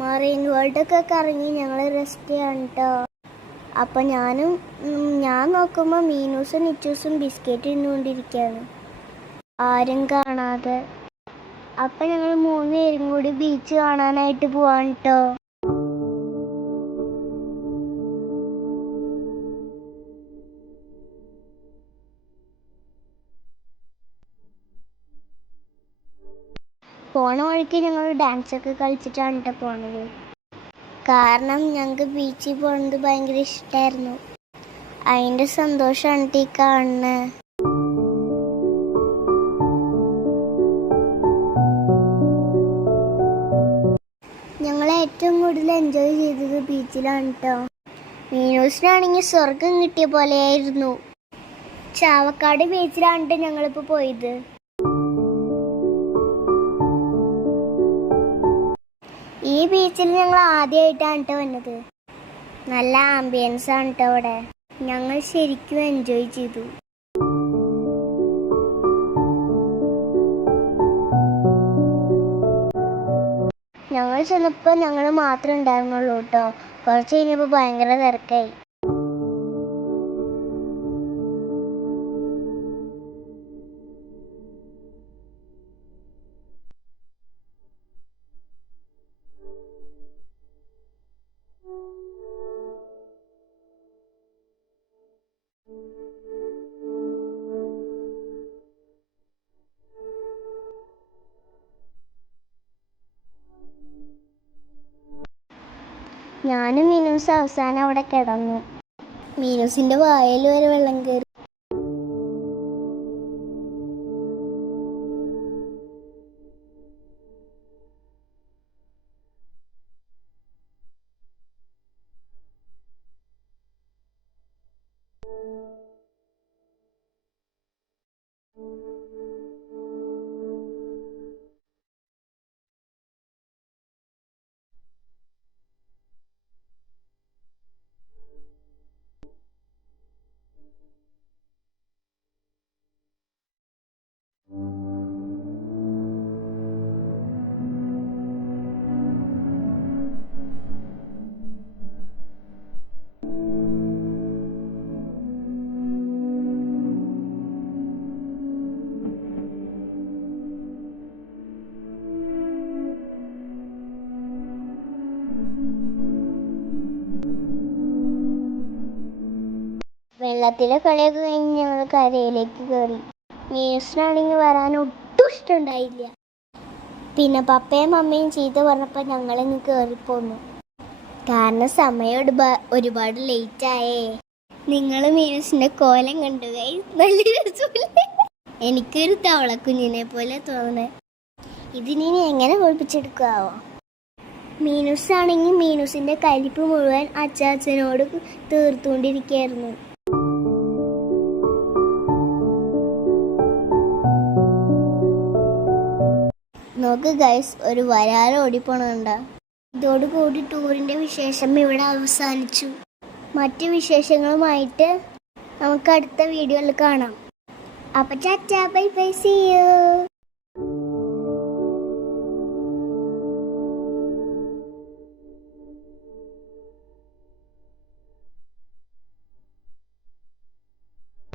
Marine വേൾഡൊക്കെ കറങ്ങി ഞങ്ങൾ rest ചെയ്യാണ് കേട്ടോ. അപ്പം ഞാൻ നോക്കുമ്പോൾ മീനൂസും നിച്ചൂസും ബിസ്ക്കറ്റ് തിന്നുകൊണ്ടിരിക്കുകയാണ്, ആരും കാണാതെ. അപ്പം ഞങ്ങൾ 3 പേരും കൂടി ബീച്ച് കാണാനായിട്ട് പോവാണ് കേട്ടോ. പോണ വഴിക്ക് ഞങ്ങൾ ഡാൻസൊക്കെ കളിച്ചിട്ടാണ് കേട്ടോ പോണത്. കാരണം ഞങ്ങൾക്ക് ബീച്ചിൽ പോകുന്നത് ഭയങ്കര ഇഷ്ടമായിരുന്നു. അതിൻ്റെ സന്തോഷമാണ് ഈ കാണുന്നത്. ഞങ്ങൾ ഏറ്റവും കൂടുതൽ എൻജോയ് ചെയ്തത് ബീച്ചിലാണ് കേട്ടോ. മീനൂസിനാണെങ്കിൽ സ്വർഗം കിട്ടിയ പോലെയായിരുന്നു. ചാവക്കാട് ബീച്ചിലാണ് ഞങ്ങളിപ്പോൾ പോയത്. ഈ ബീച്ചിൽ ഞങ്ങൾ ആദ്യമായിട്ടാണ് കേട്ടോ വന്നത്. നല്ല ആംബിയൻസ് ആണ് കേട്ടോ അവിടെ. ഞങ്ങൾ ശരിക്കും എൻജോയ് ചെയ്തു. ഞങ്ങൾ ചെന്നപ്പോൾ ഞങ്ങൾ മാത്രമേ ഉണ്ടായിരുന്നുള്ളൂ കേട്ടോ. കുറച്ച് കഴിഞ്ഞപ്പോൾ ഭയങ്കര തിരക്കായി. ഞാനും മീനൂസ് അവസാനം അവിടെ കിടന്നു. മീനൂസിൻ്റെ വായിൽ വരെ വെള്ളം കയറി. വെള്ളത്തിലെ കളിയൊക്കെ കഴിഞ്ഞ് ഞങ്ങൾ കരയിലേക്ക് കയറി. മീനൂസിനാണെങ്കിൽ വരാൻ ഒട്ടും ഇഷ്ടമുണ്ടായില്ല. പിന്നെ പപ്പയും മമ്മയും ചീത്ത പറഞ്ഞപ്പോൾ ഞങ്ങളിങ്ങ് കയറിപ്പോന്നു. കാരണം സമയം ഒരുപാട് ലേറ്റായേ. നിങ്ങൾ മീനൂസിൻ്റെ കോലം കണ്ടു നല്ല രസമില്ലേ? എനിക്കൊരു തവളക്കുഞ്ഞിനെ പോലെ തോന്നുന്നത്. ഇതിനി എങ്ങനെ ഒളിപ്പിച്ചെടുക്കാവോ? മീനൂസാണെങ്കിൽ മീനൂസിൻ്റെ കലിപ്പ് മുഴുവൻ അച്ചാച്ചനോട് തീർത്തുകൊണ്ടിരിക്കുകയായിരുന്നു. നോക്ക് ഗൈസ്, ഒരു വരാറ് ഓടിപ്പോണുണ്ട. ഇതോടുകൂടി ടൂറിൻ്റെ വിശേഷം ഇവിടെ അവസാനിച്ചു. മറ്റു വിശേഷങ്ങളുമായിട്ട് നമുക്ക് അടുത്ത വീഡിയോയിൽ കാണാം. അപ്പം ta-ta, bye bye, see U.